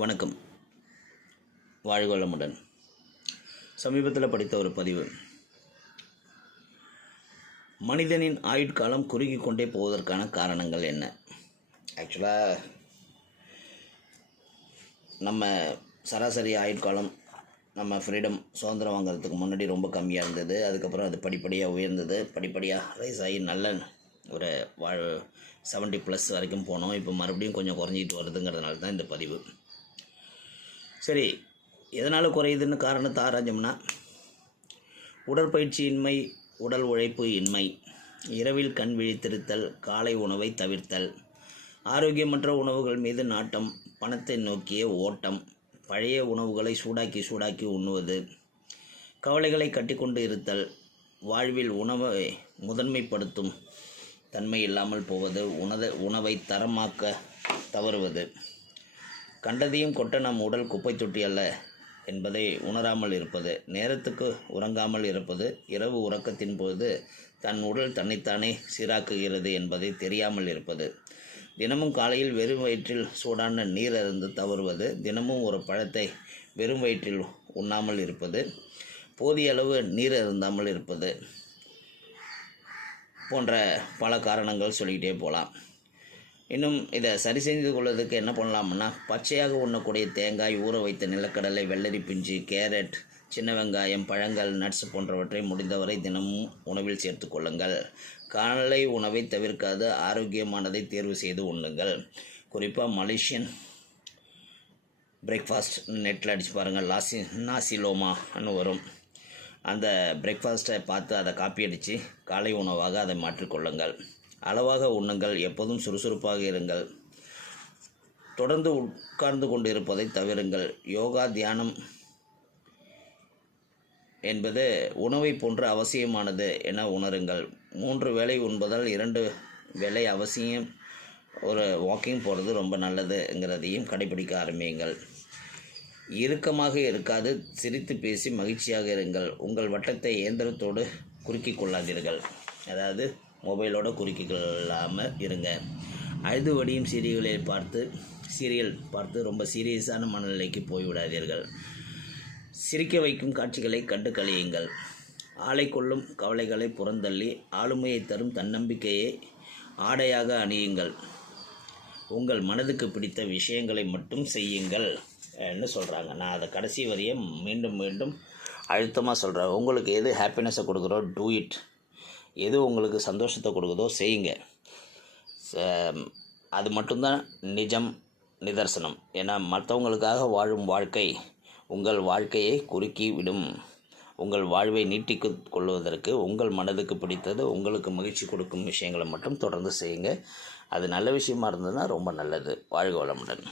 வணக்கம். வாழ்க வளமுடன் சமீபத்தில் படித்த ஒரு பதிவு. மனிதனின் ஆயுட்காலம் குறுகி கொண்டே போவதற்கான காரணங்கள் என்ன? ஆக்சுவலாக நம்ம சராசரி ஆயுட்காலம் நம்ம ஃப்ரீடம் சுதந்திரம் வாங்குறதுக்கு முன்னாடி ரொம்ப கம்மியாக இருந்தது. அதுக்கப்புறம் அது படிப்படியாக உயர்ந்தது. படிப்படியாக ரைஸ் ஆகி நல்ல ஒரு வாழ் செவன்ட்டி ப்ளஸ் வரைக்கும் போனோம். இப்போ மறுபடியும் கொஞ்சம் குறைஞ்சிட்டு வருதுங்கிறதுனால தான் இந்த பதிவு. சரி எதனால் குறையுதுன்னு காரணத்தை ஆராய்ஞ்சோம்னா உடற்பயிற்சியின்மை உடல் உழைப்பு இன்மை இரவில் கண் விழித்திருத்தல் காலை உணவை தவிர்த்தல் ஆரோக்கியமற்ற உணவுகள் மீது நாட்டம் பணத்தை நோக்கிய ஓட்டம் பழைய உணவுகளை சூடாக்கி சூடாக்கி உண்ணுவது கவலைகளை கட்டிக்கொண்டு இருத்தல் வாழ்வில் உணவை முதன்மைப்படுத்தும் தன்மை இல்லாமல் போவது உணத உணவை தரமாக்க தவறுவது. கண்டதையும் கொட்ட நம் உடல் குப்பை தொட்டி அல்ல என்பதை உணராமல் இருப்பது நேரத்துக்கு உறங்காமல் இருப்பது இரவு உறக்கத்தின் போது தன் உடல் தன்னைத்தானே சீராக்குகிறது என்பதை தெரியாமல் இருப்பது. தினமும் காலையில் வெறும் வயிற்றில் சூடான நீர் அருந்து தவறுவது தினமும் ஒரு பழத்தை வெறும் வயிற்றில் உண்ணாமல் இருப்பது போதிய அளவு நீர் அருந்தாமல் இருப்பது போன்ற பல காரணங்கள் சொல்லிக்கிட்டே போகலாம். இன்னும் இதை சரி செய்து கொள்வதற்கு என்ன பண்ணலாம்னா பச்சையாக உண்ணக்கூடிய தேங்காய் ஊற வைத்த நிலக்கடலை வெள்ளரி பிஞ்சு கேரட் சின்ன வெங்காயம் பழங்கள் நட்ஸ் போன்றவற்றை முடிந்தவரை தினமும் உணவில் சேர்த்து கொள்ளுங்கள். காலை உணவை தவிர்க்காது ஆரோக்கியமானதை தேர்வு செய்து உண்ணுங்கள். குறிப்பாக மலேசியன் பிரேக்ஃபாஸ்ட் நெட்டில் அடித்து பாருங்கள் லாசி நாசிலோமான்னு வரும். அந்த பிரேக்ஃபாஸ்ட்டை பார்த்து அதை காப்பி அடித்து காலை உணவாக அதை மாற்றிக்கொள்ளுங்கள் அளவாக உண்ணுங்கள் எப்போதும் சுறுசுறுப்பாக இருங்கள். தொடர்ந்து உட்கார்ந்து கொண்டு இருப்பதை தவிருங்கள். யோகா தியானம் என்பது உணவை போன்று அவசியமானது என உணருங்கள். மூன்று வேலை உண்பதால் இரண்டு வேலை அவசியம் ஒரு வாக்கிங் போகிறது ரொம்ப நல்லதுங்கிறதையும் கடைபிடிக்க ஆரம்பியுங்கள். இறுக்கமாக இருக்காது சிரித்து பேசி மகிழ்ச்சியாக இருங்கள். உங்கள் வட்டத்தை இயந்திரத்தோடு குறுக்கிக் கொள்ளாதீர்கள். அதாவது மொபைலோட குறுக்கிக்கொள்ளாமல் இருங்க. அழுது வடியும் சீரியல்களை பார்த்து சீரியல் பார்த்து ரொம்ப சீரியஸான மனநிலைக்கு போய்விடாதீர்கள். சிரிக்க வைக்கும் காட்சிகளை கண்டு கழியுங்கள். ஆளை கொள்ளும் கவலைகளை புறந்தள்ளி ஆளுமையை தரும் தன்னம்பிக்கையை ஆடையாக அணியுங்கள். உங்கள் மனதுக்கு பிடித்த விஷயங்களை மட்டும் செய்யுங்கள் ன்னு சொல்கிறாங்க நான் அதை கடைசி வரையை மீண்டும் மீண்டும் அழுத்தமாக சொல்கிறேன் உங்களுக்கு எது ஹாப்பினஸை கொடுக்குறோ டூ இட் எது உங்களுக்கு சந்தோஷத்தை கொடுக்குதோ செய்யுங்க. ச- அது மட்டும்தான் நிஜம் நிதர்சனம். ஏன்னா மற்றவங்களுக்காக வாழும் வாழ்க்கை உங்கள் வாழ்க்கையை குறுக்கி விடும். உங்கள் வாழ்வை நீட்டிக்கு கொள்வதற்கு உங்கள் மனதுக்கு பிடித்தது உங்களுக்கு மகிழ்ச்சி கொடுக்கும் விஷயங்களை மட்டும் தொடர்ந்து செய்யுங்க. அது நல்ல விஷயமா இருந்ததுன்னா ரொம்ப நல்லது. வாழ்க வளமுடன்.